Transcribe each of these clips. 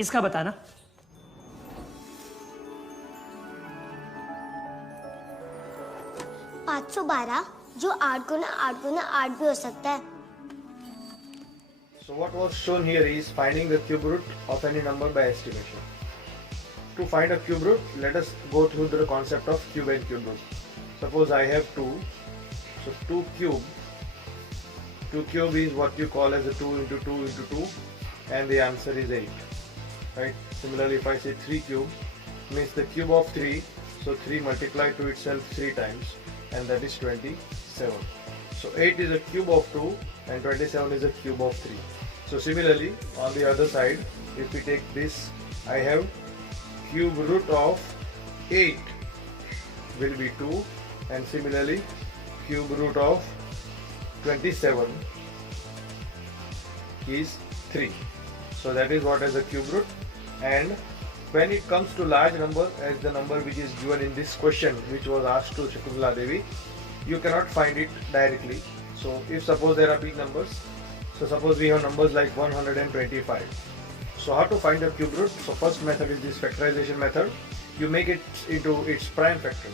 इसका बताना। 512 जो 8 गुना 8 गुना 8 भी हो सकता है। So what was shown here is finding the cube root of any number by estimation. To find a cube root, let us go through the concept of cube and cube root. Suppose I have 2. So 2 cube is what you call as a 2 into 2 into 2, and the answer is 8. Right? Similarly, if I say 3 cube, means the cube of 3, so 3 multiplied to itself 3 times, and that is 27. So 8 is a cube of 2 and 27 is a cube of 3. So similarly, on the other side, if we take this, I have cube root of 8 will be 2, and similarly cube root of 27 is 3. So that is what is a cube root. And when it comes to large number, as the number which is given in this question which was asked to Shakuntala Devi, you cannot find it directly. So if suppose there are big numbers, so suppose we have numbers like 125. So how to find the cube root? So first method is this factorization method. You make it into its prime factors.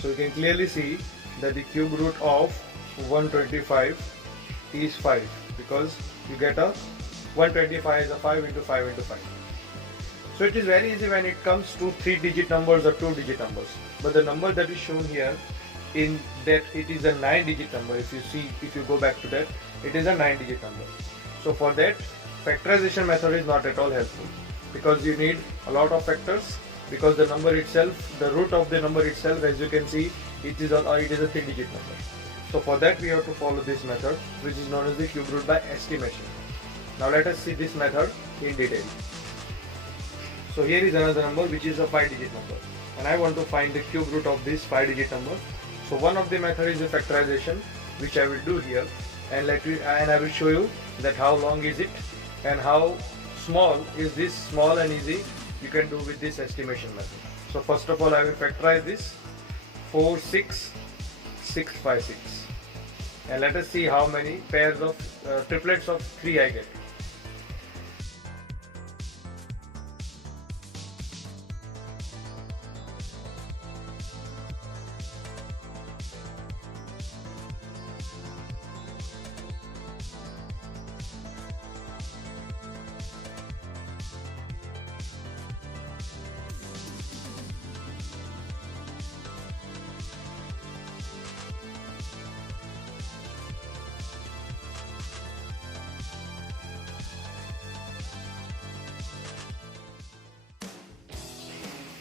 So you can clearly see that the cube root of 125 is 5, because you get a 125 is a 5 into 5 into 5. So it is very easy when it comes to 3-digit numbers or 2-digit numbers. But the number that is shown here, in that it is a 9-digit number. If you go back to that, it is a 9-digit number. So for that, factorization method is not at all helpful, because you need a lot of factors, because the number itself, the root of the number itself, as you can see, it is a 3-digit number. So for that we have to follow this method, which is known as the cube root by estimation. Now let us see this method in detail. So here is another number which is a 5-digit number, and I want to find the cube root of this 5-digit number. So one of the method is the factorization, which I will do here, and I will show you that how long is it and how small is this small and easy you can do with this estimation method. So first of all, I will factorize this 46656, and let us see how many pairs of triplets of 3 I get.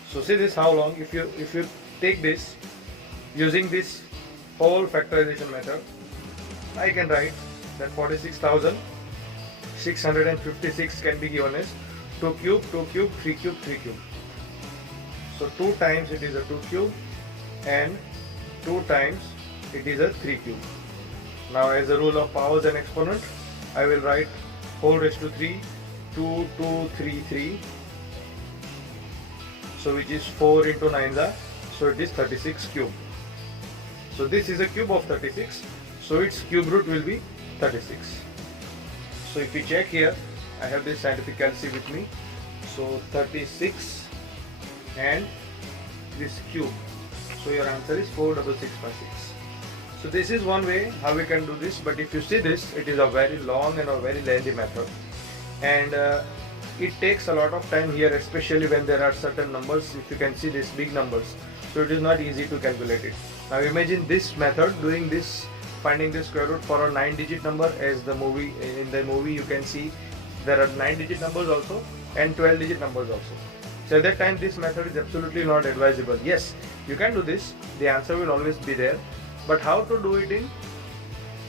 So see this how long, if you take this using this whole factorization method, I can write that 46,656 can be given as 2 cube, 2 cube, 3 cube, 3 cube. So 2 times it is a 2 cube and 2 times it is a 3 cube. Now as a rule of powers and exponent, I will write whole raised to 3, 2, 2, 3, 3. So which is 4 into 9, so it is 36 cube. So this is a cube of 36, so its cube root will be 36. So if we check here, I have this scientific calculus with me. So 36 and this cube. So your answer is 46656. So this is one way how we can do this, but if you see this, it is a very long and a very lengthy method, and it takes a lot of time here, especially when there are certain numbers. If you can see these big numbers, so it is not easy to calculate it. Now imagine this method, doing this, finding the square root for a 9-digit number, as in the movie you can see there are 9-digit numbers also and 12-digit numbers also. So at that time this method is absolutely not advisable. Yes, you can do this, the answer will always be there, but how to do it in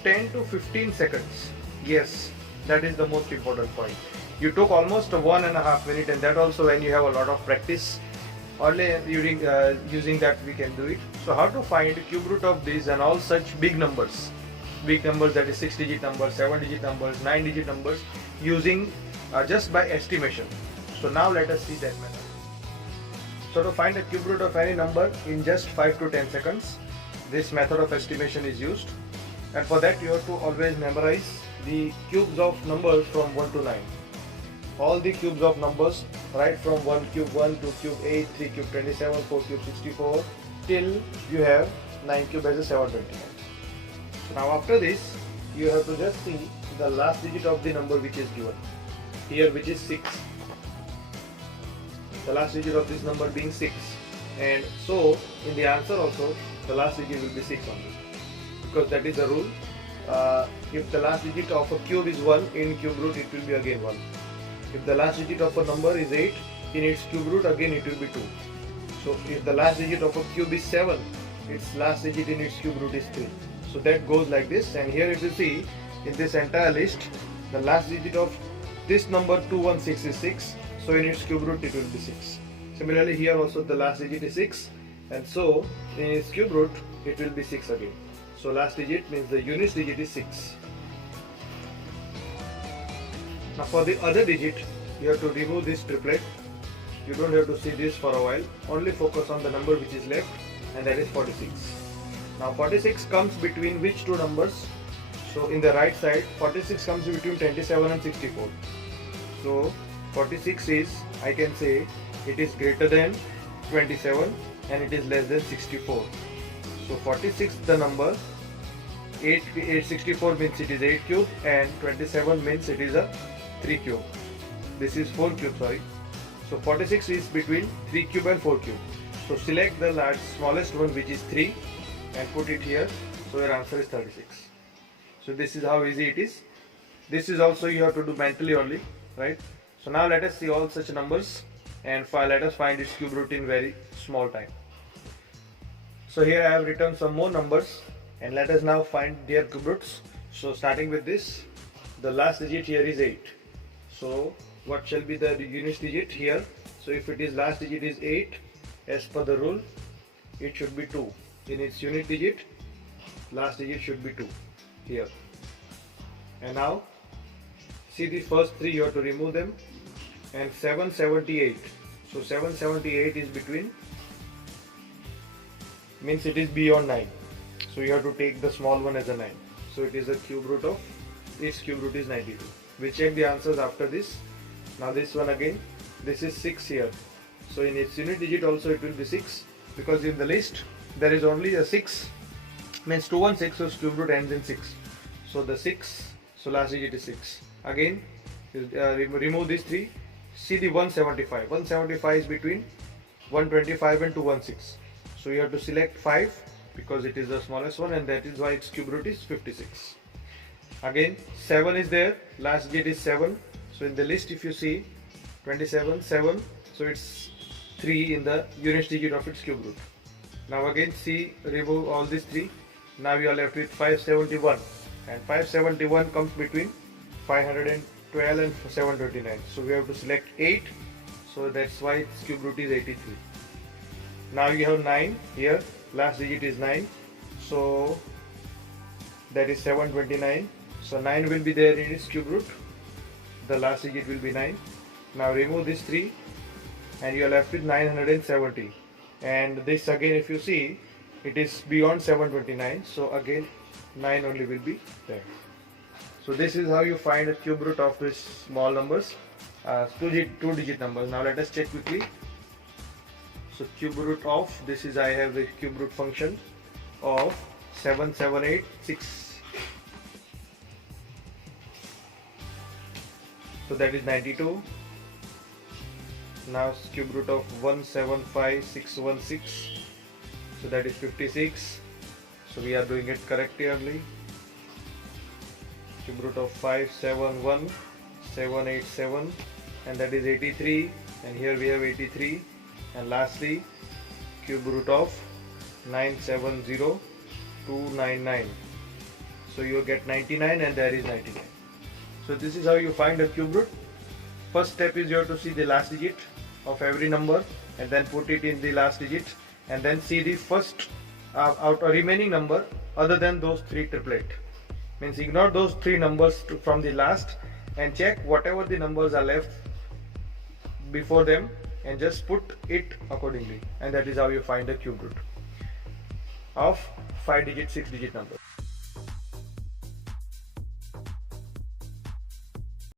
10 to 15 seconds? Yes, that is the most important point. You took almost 1.5 minutes, and that also when you have a lot of practice. Only using that we can do it. So how to find cube root of these and all such big numbers that is 6-digit numbers, 7-digit numbers, 9-digit numbers, using just by estimation. So now let us see that method. So to find a cube root of any number in just 5 to 10 seconds, this method of estimation is used, and for that you have to always memorize the cubes of numbers from 1 to 9. All the cubes of numbers right from 1 cube 1 to cube 8, 3 cube 27, 4 cube 64 till you have 9 cube as a 729. So now after this you have to just see the last digit of the number which is given here, which is 6. The last digit of this number being 6, and so in the answer also the last digit will be 6 only, because that is the rule. If the last digit of a cube is 1, in cube root it will be again 1. If the last digit of a number is 8, in its cube root again it will be 2. So if the last digit of a cube is 7, its last digit in its cube root is 3. So that goes like this. And here if you see in this entire list, the last digit of this number 216 is 6, so in its cube root it will be 6. Similarly here also the last digit is 6, and so in its cube root it will be 6 again. So last digit means the units digit is 6. Now for the other digit, you have to remove this triplet. You don't have to see this for a while, only focus on the number which is left, and that is 46. Now 46 comes between which two numbers? So in the right side, 46 comes between 27 and 64. So 46 is, I can say, it is greater than 27 and it is less than 64. So 46 the number, 864 means it is 8 cube, and 27 means it is a 3 cube. This is 4 cube, sorry. So 46 is between 3 cube and 4 cube. So select the smallest one, which is 3, and put it here. So your answer is 36. So this is how easy it is. This is also you have to do mentally only, right? So now let us see all such numbers, and let us find its cube root in very small time. So here I have written some more numbers, and let us now find their cube roots. So starting with this, the last digit here is 8. So what shall be the units digit here? So if it is last digit is 8, as per the rule, it should be 2. In its unit digit, last digit should be 2 here. And now see the first 3, you have to remove them, and 778. So 778 is between, means it is beyond 9. So you have to take the small one as a 9. So it is a cube root of, its cube root is 92. We check the answers after this. Now this one again, this is 6 here. So in its unit digit also it will be 6, because in the list there is only a 6, means 216, so its cube root ends in 6. So the 6, so last digit is 6. Again, remove these 3. See the 175. 175 is between 125 and 216. So you have to select 5, because it is the smallest one, and that is why its cube root is 56. Again 7 is there, last digit is 7. So in the list if you see 27, 7, so it's 3 in the units digit of its cube root. Now again see, remove all these 3. Now you are left with 571, and 571 comes between 512 and 729. So we have to select 8, so that's why its cube root is 83. Now you have 9 here, last digit is 9, so that is 729. So 9 will be there in its cube root, the last digit will be 9. Now remove these 3, and you are left with 970. And this again if you see, it is beyond 729, so again 9 only will be there. So this is how you find a cube root of these small numbers, two digit numbers. Now let us check quickly. So cube root of, this is, I have the cube root function of 7786. So that is 92. Now cube root of 175616. So that is 56. So we are doing it correctly only. Cube root of 571787, and that is 83. And here we have 83. And lastly, cube root of 970299. So you get 99, and there is 99. So this is how you find a cube root. First step is you have to see the last digit of every number, and then put it in the last digit, and then see the first remaining number other than those 3 triplet. Means ignore those 3 numbers from the last, and check whatever the numbers are left before them, and just put it accordingly, and that is how you find the cube root of 5 digit 6 digit number.